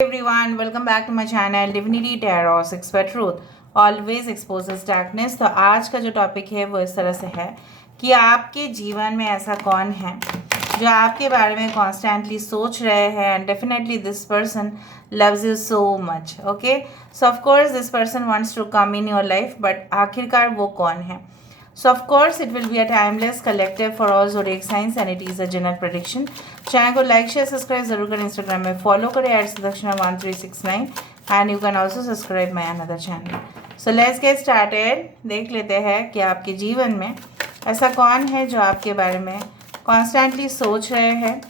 Everyone, welcome back to my channel Divinity Tarot Expert Truth always exposes darkness। तो आज का जो topic है वो इस तरह से है कि आपके जीवन में ऐसा कौन है जो आपके बारे में कॉन्स्टेंटली सोच रहे हैं and definitely this person loves you so much. Okay, so of course this person wants to come in your life, but आखिरकार वो कौन है? So of course it will be a timeless collective for all zodiac signs and it is a general prediction। Channel को like share subscribe जरूर करें, Instagram में follow करें @Sudakshana1369 and you can also subscribe my another channel. So let's get started. देख लेते हैं कि आपके जीवन में ऐसा कौन है जो आपके बारे में कॉन्स्टेंटली सोच रहे हैं,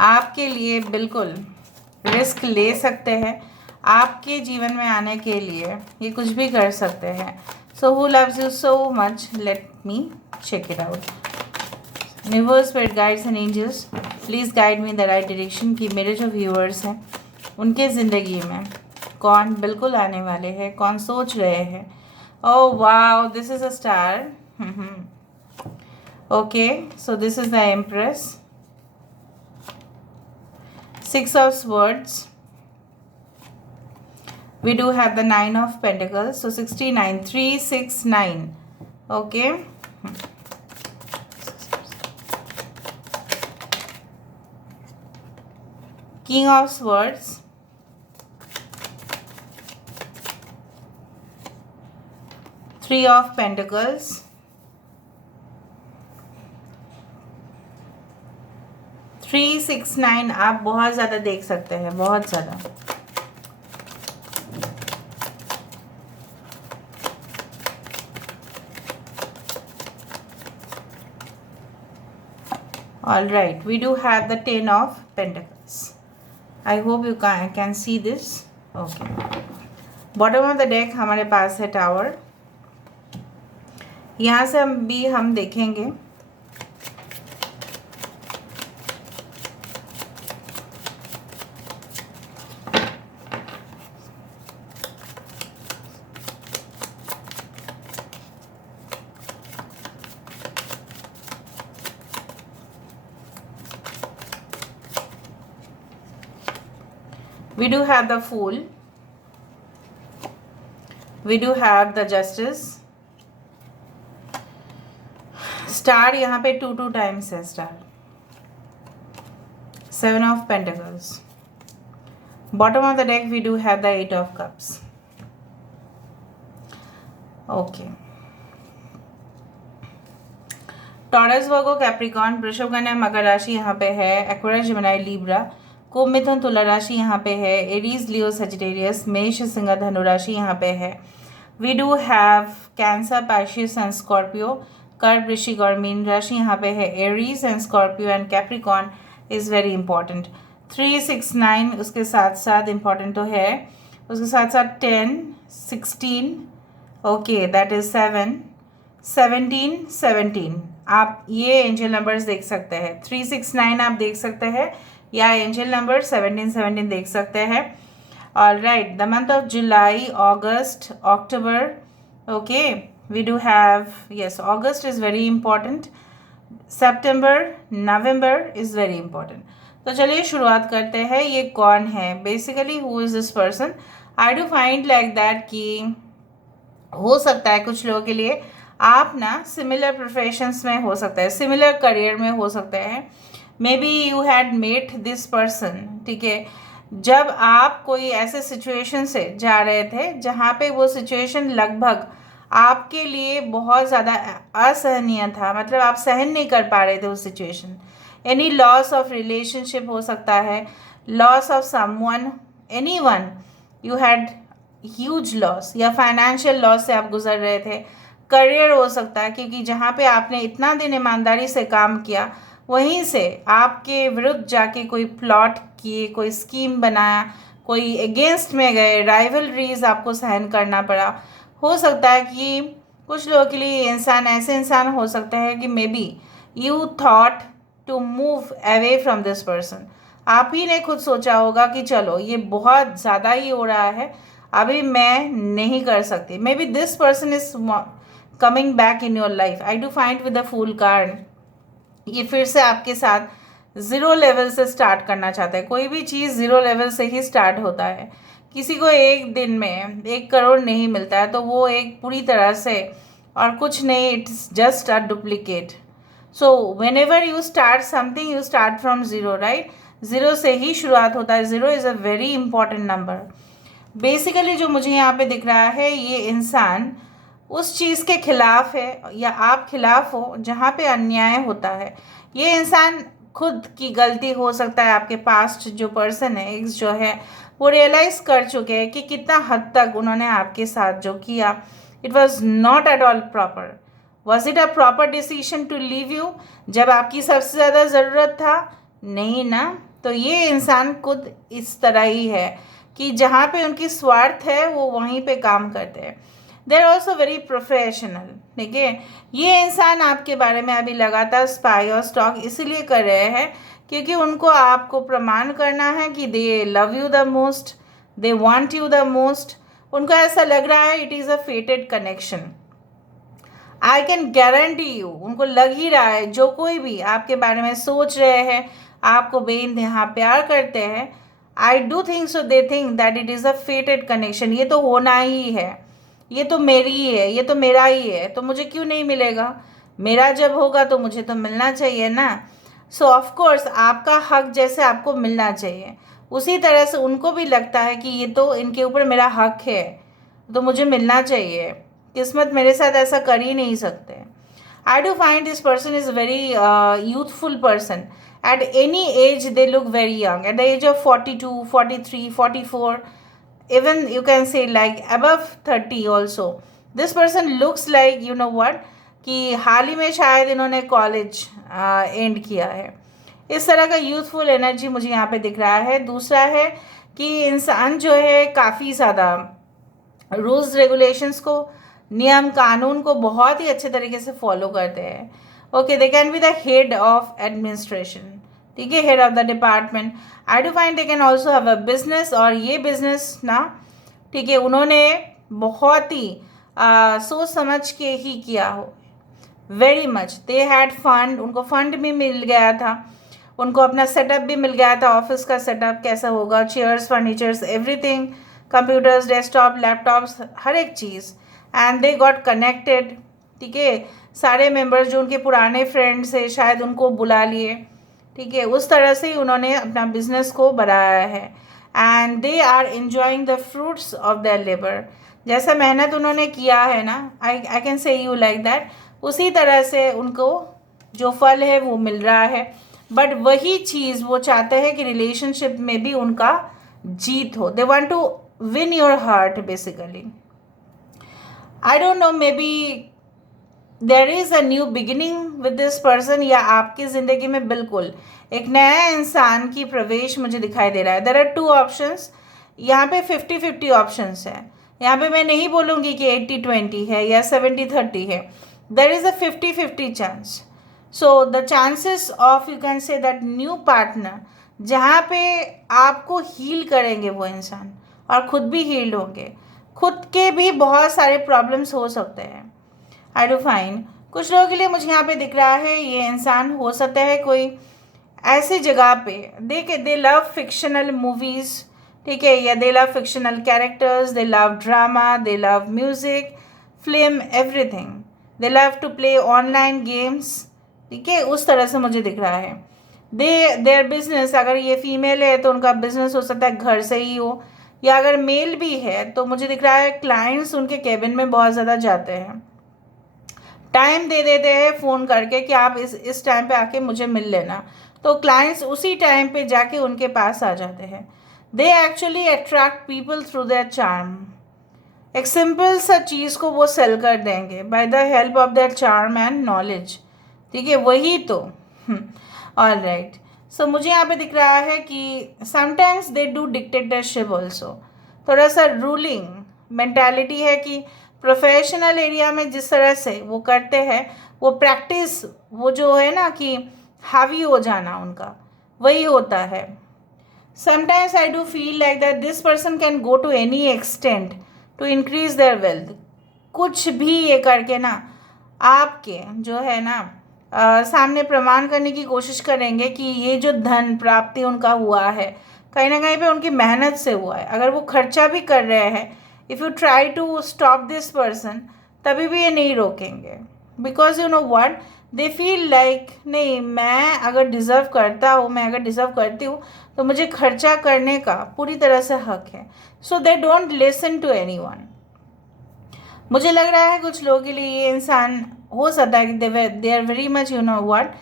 आपके लिए बिल्कुल रिस्क ले सकते हैं, आपके जीवन में आने के लिए ये कुछ भी कर सकते हैं। So who loves you so much? Let me check it out. Universe, spirit guides and angels, please guide me in the right direction कि मेरे जो व्यूअर्स हैं उनके ज़िंदगी में कौन बिल्कुल आने वाले हैं, कौन सोच रहे हैं। Oh wow, this is a star. Okay, so this is the Empress, Six of Swords. We do have the 9 of Pentacles, so 69, 369. Okay. King of Swords, Three of Pentacles, three six nine. आप बहुत ज़्यादा देख सकते हैं, बहुत ज़्यादा। Alright, we do have the 10 of Pentacles. I hope you can see this. Okay. Bottom of the deck हमारे पास है टावर। यहाँ से हम देखेंगे we do have the Fool, we do have the Justice, Star यहाँ पे 2 times है Star, Seven of Pentacles। Bottom of the deck we do have the Eight of Cups। Okay, taurus, Virgo, Capricorn, वृषभ, कन्या, मकर राशि यहाँ पे है, Aquarius, Gemini, Libra, कुंभ, मिथुन, तुला राशि यहाँ पे है, एरीज, लियो, सजिटेरियस, मेष, सिंह, धनु राशि यहाँ पे है। We do have cancer, Pisces and Scorpio, कर्क, वृश्चिक और मीन राशि यहाँ पे है, Aries and Scorpio and Capricorn is very important. 369 उसके साथ साथ इम्पॉर्टेंट तो है, उसके साथ साथ 10, 16, ओके दैट इज 7, 17, 17। आप ये एंजल नंबर्स देख सकते हैं, 369 आप देख सकते हैं या एंजल नंबर 17, 17 देख सकते हैं। Alright, the month of July, August, October, okay we do have yes August is very important, September, November is very important. तो चलिए शुरुआत करते हैं। ये कौन है basically, who is this person? I do find like that कि हो सकता है कुछ लोगों के लिए आप ना सिमिलर प्रोफेशंस में हो सकता है, सिमिलर करियर में हो सकते हैं। Maybe you had met this person, ठीक है, जब आप कोई ऐसे सिचुएशन से जा रहे थे जहाँ पे वो सिचुएशन लगभग आपके लिए बहुत ज़्यादा असहनीय था, मतलब आप सहन नहीं कर पा रहे थे उस situation. Any loss of relationship हो सकता है, loss of someone, anyone, you had huge loss, या फाइनेंशियल लॉस से आप गुजर रहे थे। करियर हो सकता है, क्योंकि जहाँ पे आपने इतना दिन ईमानदारी से काम किया वहीं से आपके विरुद्ध जाके कोई प्लॉट किए, कोई स्कीम बनाया, कोई अगेंस्ट में गए, राइवलरीज आपको सहन करना पड़ा। हो सकता है कि कुछ लोगों के लिए इंसान ऐसे इंसान हो सकता है कि maybe you thought to move away from this person. आप ही ने खुद सोचा होगा कि चलो ये बहुत ज़्यादा ही हो रहा है, अभी मैं नहीं कर सकती। Maybe this person is coming back in your life. I do find with the fool card, ये फिर से आपके साथ ज़ीरो लेवल से स्टार्ट करना चाहता है। कोई भी चीज़ ज़ीरो लेवल से ही स्टार्ट होता है। किसी को एक दिन में 1 करोड़ नहीं मिलता है तो वो एक पूरी तरह से और कुछ नहीं, it's just a duplicate. So when ever you start something you start from zero, right. Zero से ही शुरुआत होता है। Zero is a very important number. Basically जो मुझे यहाँ पे दिख रहा है, ये इंसान उस चीज़ के खिलाफ है या आप खिलाफ हो जहाँ पे अन्याय होता है। ये इंसान खुद की गलती हो सकता है, आपके पास्ट जो पर्सन है, एक्स जो है, वो रियलाइज़ कर चुके हैं कि कितना हद तक उन्होंने आपके साथ जो किया, it was not at all proper. Was it a proper decision to leave you जब आपकी सबसे ज़्यादा ज़रूरत था? नहीं ना। तो ये इंसान खुद इस तरह ही है कि जहाँ पे उनकी स्वार्थ है वो वहीं पे काम करते हैं। They are also very professional, ठीक है। ये इंसान आपके बारे में अभी लगातार स्पाई और स्टॉक इसीलिए कर रहे हैं क्योंकि उनको आपको प्रमाण करना है कि दे love you the most, they want you the most. उनको ऐसा लग रहा है it is a फेटेड connection. I can guarantee you, उनको लग ही रहा है, जो कोई भी आपके बारे में सोच रहे हैं, आपको बेइंतहा प्यार करते हैं, I do think so, they think that it is a फेटेड connection. ये तो होना ही है, ये तो मेरी ही है, ये तो मेरा ही है, तो मुझे क्यों नहीं मिलेगा? मेरा जब होगा तो मुझे तो मिलना चाहिए ना। सो ऑफ कोर्स आपका हक जैसे आपको मिलना चाहिए, उसी तरह से उनको भी लगता है कि ये तो इनके ऊपर मेरा हक है, तो मुझे मिलना चाहिए। किस्मत मेरे साथ ऐसा कर ही नहीं सकते। आई do find this person is very youthful person. At any age they look very young. At the age of 42, 43, 44, even you can say like above 30 also, this person looks like, you know what, कि हाल ही में शायद इन्होंने college and किया है। इस तरह का youthful energy मुझे यहाँ पे दिख रहा है। दूसरा है कि इंसान जो है काफ़ी ज़्यादा रूल्स रेगुलेशंस को, नियम कानून को बहुत ही अच्छे तरीके से फॉलो करते हैं। Okay, they can be the head of administration, ठीक है, head of the department. I do find they can also have a business, और ये बिजनेस ना, ठीक है, उन्होंने बहुत ही सोच समझ के ही किया हो। Very much they had fund, उनको फंड भी मिल गया था, उनको अपना सेटअप भी मिल गया था, ऑफिस का सेटअप कैसा होगा, chairs, furnitures, everything, computers, desktop, laptops, हर एक चीज़। एंड दे गॉट कनेक्टेड, ठीक है, सारे मेंबर्स जो उनके पुराने फ्रेंड्स हैं शायद उनको बुला लिए, ठीक है, उस तरह से उन्होंने अपना बिजनेस को बढ़ाया है। And they are enjoying the fruits of their labour. जैसा मेहनत उन्होंने किया है ना, I can say you like that, उसी तरह से उनको जो फल है वो मिल रहा है। बट वही चीज़ वो चाहते हैं कि रिलेशनशिप में भी उनका जीत हो। They want to win your heart basically. I don't know, maybe there is a new beginning with this person, या आपकी ज़िंदगी में बिल्कुल एक नया इंसान की प्रवेश मुझे दिखाई दे रहा है। देर आर 2 ऑप्शंस, यहाँ पे 50-50 ऑप्शंस हैं। यहाँ पे मैं नहीं बोलूँगी कि 80-20 है या 70-30 है। देर is a 50-50 chance. So the chances of, you can say that new partner, जहाँ पे आपको हील करेंगे वो इंसान और ख़ुद भी हील होंगे। खुद के भी बहुत सारे प्रॉब्लम्स हो सकते हैं। आई डू फाइन कुछ लोगों के लिए मुझे यहाँ पे दिख रहा है, ये इंसान हो सकता है कोई ऐसी जगह पे दे लव फिक्शनल मूवीज़, ठीक है, या they love fictional characters, they love drama, they love music, film, everything. They love to play online games, ठीक है, उस तरह से मुझे दिख रहा है। देयर बिजनेस, अगर ये फीमेल है तो उनका बिजनेस हो सकता है घर से ही हो, या अगर मेल भी है तो मुझे दिख रहा है क्लाइंट्स उनके केबिन में बहुत ज़्यादा जाते हैं, टाइम दे देते हैं फ़ोन करके कि आप इस टाइम पे आके मुझे मिल लेना, तो क्लाइंट्स उसी टाइम पे जाके उनके पास आ जाते हैं। They actually attract people through their charm. एक सिंपल सा चीज़ को वो सेल कर देंगे by the help of their charm and knowledge, ठीक है, वही तो। ऑल राइट, सो मुझे यहाँ पे दिख रहा है कि sometimes they do dictatorship also. थोड़ा सा रूलिंग मेंटालिटी है कि प्रोफेशनल एरिया में जिस तरह से वो करते हैं, वो प्रैक्टिस, वो जो है ना कि हावी हो जाना उनका, वही होता है। Sometimes I do feel like that this person can go to any extent to increase their wealth. कुछ भी ये करके ना आपके जो है ना सामने प्रमाण करने की कोशिश करेंगे कि ये जो धन प्राप्ति उनका हुआ है कहीं ना कहीं पे उनकी मेहनत से हुआ है। अगर वो खर्चा भी कर रहे हैं, if you try to stop this person, तभी भी ये नहीं रोकेंगे। Because you know what, they feel like नहीं, मैं अगर डिज़र्व करता हूँ, मैं अगर डिज़र्व करती हूँ, तो मुझे खर्चा करने का पूरी तरह से हक है। So they don't listen to anyone. मुझे लग रहा है कुछ लोगों के लिए ये इंसान हो सकता है कि they are very much, you know what,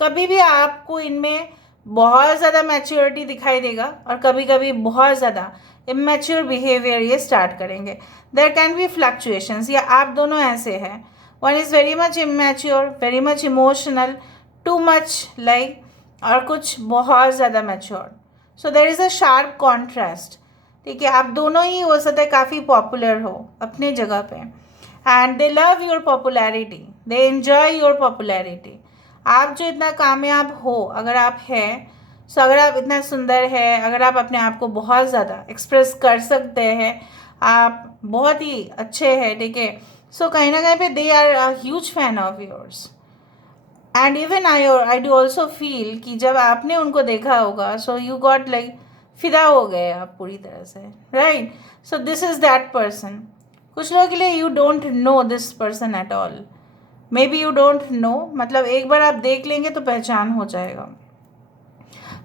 कभी भी आपको इनमें बहुत ज़्यादा मैच्योरिटी दिखाई देगा और कभी कभी बहुत ज़्यादा इमेच्योर बिहेवियर ये स्टार्ट करेंगे। देयर कैन बी फ्लक्चुएशंस, या आप दोनों ऐसे हैं, one is very much immature, very much emotional, too much like, और कुछ बहुत ज़्यादा mature. So there is a sharp contrast. ठीक है, आप दोनों ही हो सकता है काफ़ी पॉपुलर हो अपने जगह पे, and they love your popularity, they enjoy your popularity. आप जो इतना कामयाब हो, अगर आप हैं, सो अगर आप इतना सुंदर है, अगर आप अपने आप को बहुत ज़्यादा एक्सप्रेस कर सकते हैं, आप बहुत ही अच्छे हैं, ठीक है, सो कहीं ना कहीं पे they are a huge fan of yours. And even I do also feel कि जब आपने उनको देखा होगा, सो यू गॉट लाइक फिदा हो गए आप पूरी तरह से, right. So this is that person. कुछ लोगों के लिए you don't know this person at all, may be you don't know, मतलब एक बार आप देख लेंगे तो पहचान हो जाएगा।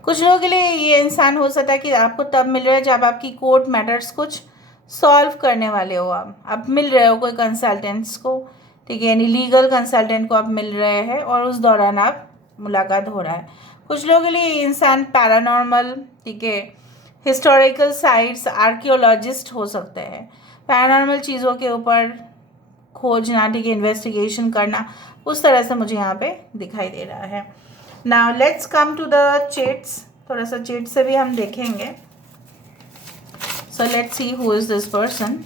कुछ लोगों के लिए ये इंसान हो सकता है कि आपको तब मिल रहा है जब आपकी कोर्ट मैटर्स कुछ सॉल्व करने वाले हो, आप मिल रहे हो कोई कंसल्टेंट्स को, ठीक है, यानी लीगल कंसल्टेंट को आप मिल रहे हैं और उस दौरान आप मुलाकात हो रहा है। कुछ लोगों के लिए ये इंसान पैरानॉर्मल, ठीक है, हिस्टोरिकल साइट्स, आर्कियोलॉजिस्ट हो सकते हैं, पैरानॉर्मल चीज़ों के ऊपर खोजना, ठीक है, इन्वेस्टिगेशन करना, उस तरह से मुझे यहाँ पे दिखाई दे रहा है। Now let's come to the chats, थोड़ा सा चेट से भी हम देखेंगे। So let's see who is this person.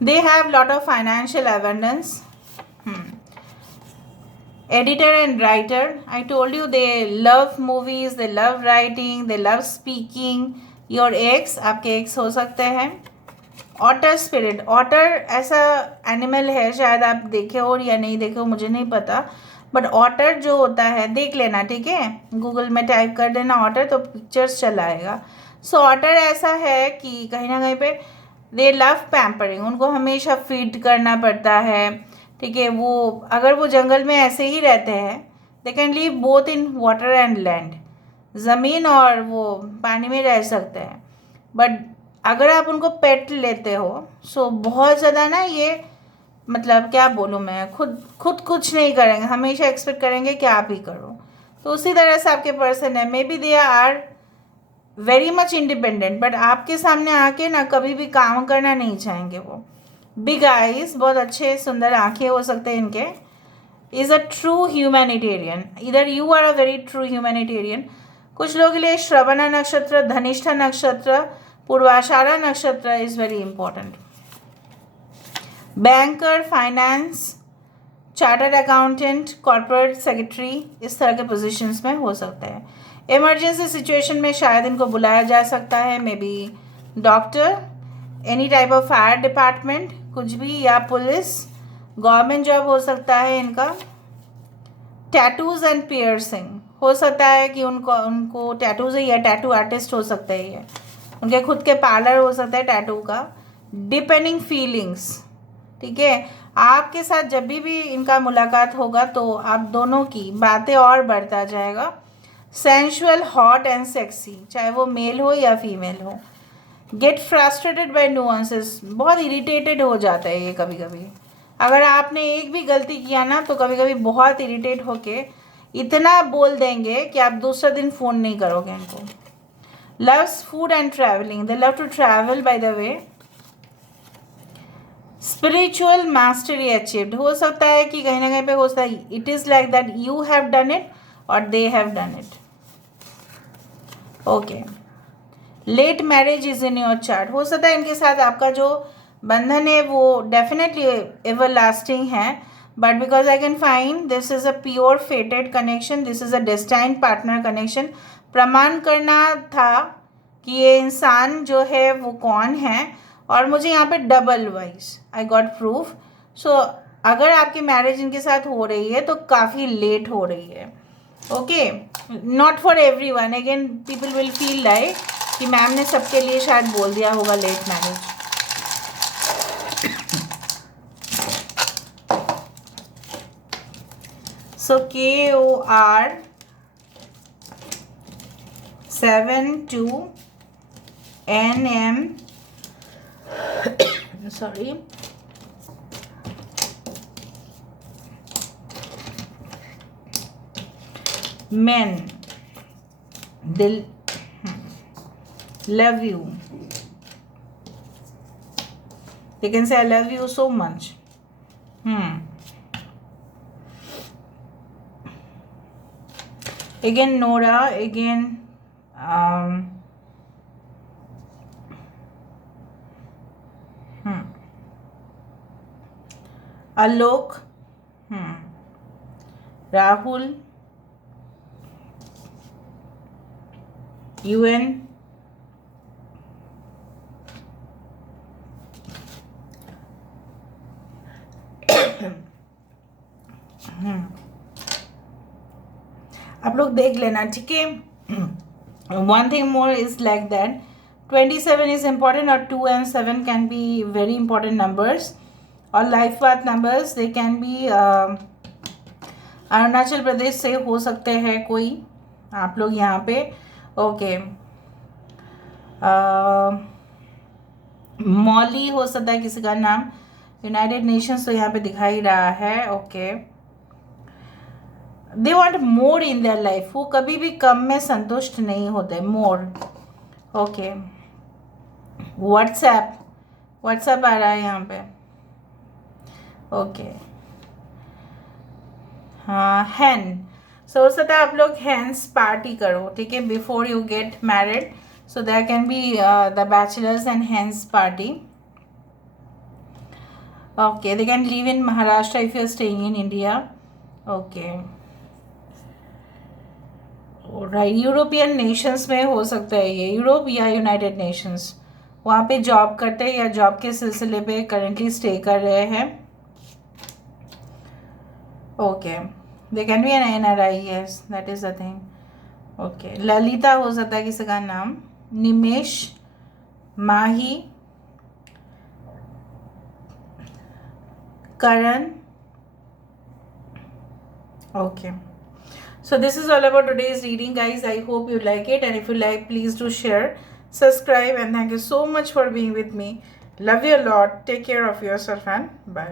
They have lot of financial abundance, editor and writer. I told you they love movies, they love writing, they love speaking. Your ex, आपके ex हो सकते हैं। Otter spirit, otter ऐसा animal है, शायद आप देखे हो या नहीं देखे हो मुझे नहीं पता, बट ऑटर जो होता है, देख लेना, ठीक है, गूगल में टाइप कर देना ऑटर तो पिक्चर्स चला आएगा। सो ऑटर ऐसा है कि कहीं ना कहीं पे दे लव पैम्परिंग, उनको हमेशा फीड करना पड़ता है, ठीक है। वो अगर वो जंगल में ऐसे ही रहते हैं, दे can live both in water and land, ज़मीन और वो पानी में रह सकते हैं, बट अगर आप उनको पेट लेते हो, सो बहुत ज़्यादा ना ये, मतलब क्या बोलूँ मैं, खुद कुछ नहीं करेंगे, हमेशा एक्सपेक्ट करेंगे कि आप ही करो। तो उसी तरह से आपके पर्सन है, maybe they are very much independent, but आपके सामने आके ना कभी भी काम करना नहीं चाहेंगे वो। बिग आइज, बहुत अच्छे सुंदर आंखें हो सकते हैं इनके। इज़ अ ट्रू ह्यूमैनिटेरियन, इधर you are a very true humanitarian. कुछ लोगों के लिए श्रवणा नक्षत्र, धनिष्ठा नक्षत्र, पूर्वाषाढ़ा नक्षत्र is very important. Banker, finance, chartered accountant, corporate secretary, इस तरह के पोजीशंस में हो सकते हैं। इमरजेंसी सिचुएशन में शायद इनको बुलाया जा सकता है, may be doctor, any type of fire department, कुछ भी, या पुलिस, गवर्नमेंट जॉब हो सकता है इनका। टैटूज एंड पियर्सिंग, हो सकता है कि उनको टैटूज है, या टैटू आर्टिस्ट हो सकते हैं, ये उनके खुद के पार्लर हो सकता है टैटू का। डिपेंडिंग फीलिंग्स, ठीक है, आपके साथ जब भी इनका मुलाकात होगा तो आप दोनों की बातें और बढ़ता जाएगा। सेंशुअल, हॉट एंड सेक्सी, चाहे वो मेल हो या फीमेल हो। गेट फ्रस्ट्रेटेड बाय नुआंसेस, बहुत इरिटेटेड हो जाता है ये कभी कभी, अगर आपने एक भी गलती किया ना तो कभी कभी बहुत इरिटेट होके इतना बोल देंगे कि आप दूसरा दिन फ़ोन नहीं करोगे इनको। Loves food and travelling, they love to travel by the way. Spiritual mastery achieved, हो सकता है कि कहीं ना कहीं पे हो सकता है it is like that you have done it और they have done it. Okay, late marriage is in your chart, हो सकता है इनके साथ आपका जो बंधन है वो डेफिनेटली एवर लास्टिंग है, but because I can find this is a pure fated connection, this is a destined partner connection. प्रमाण करना था कि ये इंसान जो है वो कौन है, और मुझे यहाँ पे double wise I got proof. So अगर आपकी मैरिज इनके साथ हो रही है तो काफ़ी लेट हो रही है. Okay, not for everyone. Again people will feel like कि मैम ने सबके लिए शायद बोल दिया होगा late marriage. So KOR 7 to NM sorry men, they love you. They can say I love you so much. Again Nora, again Alok, Rahul, UN, आप लोग देख लेना, ठीक है. One thing more is like that 27 is important और 2 and 7 can be very important numbers. और life path numbers they can be Arunachal Pradesh से हो सकते हैं कोई आप लोग यहाँ पे. ओके, मॉली हो सकता है किसी का नाम. यूनाइटेड नेशंस तो यहाँ पे दिखाई रहा है. Okay, they want more in their life. वो कभी भी कम में संतुष्ट नहीं होते. मोर. ओके, व्हाट्सएप आ रहा है यहाँ पे. ओके, हाँ, हैन. सो हो सकता है आप लोग हैंस पार्टी करो, ठीक है, before you get married. So there can be the bachelors and hens party. Okay, they can live in Maharashtra if you are staying in India. Okay, right. European nations में हो सकता है ये, यूरोप या United Nations. वहाँ पे job करते हैं या जॉब के सिलसिले पे करेंटली स्टे कर रहे हैं. Okay, they can be an NRI. Yes, that is the thing. Okay, Lalita हो सकता है किसी का नाम. Nimesh, Mahi, Karan. Okay, so this is all about today's reading, guys. I hope you like it, and if you like, please do share, subscribe, and thank you so much for being with me. Love you a lot. Take care of yourself and bye.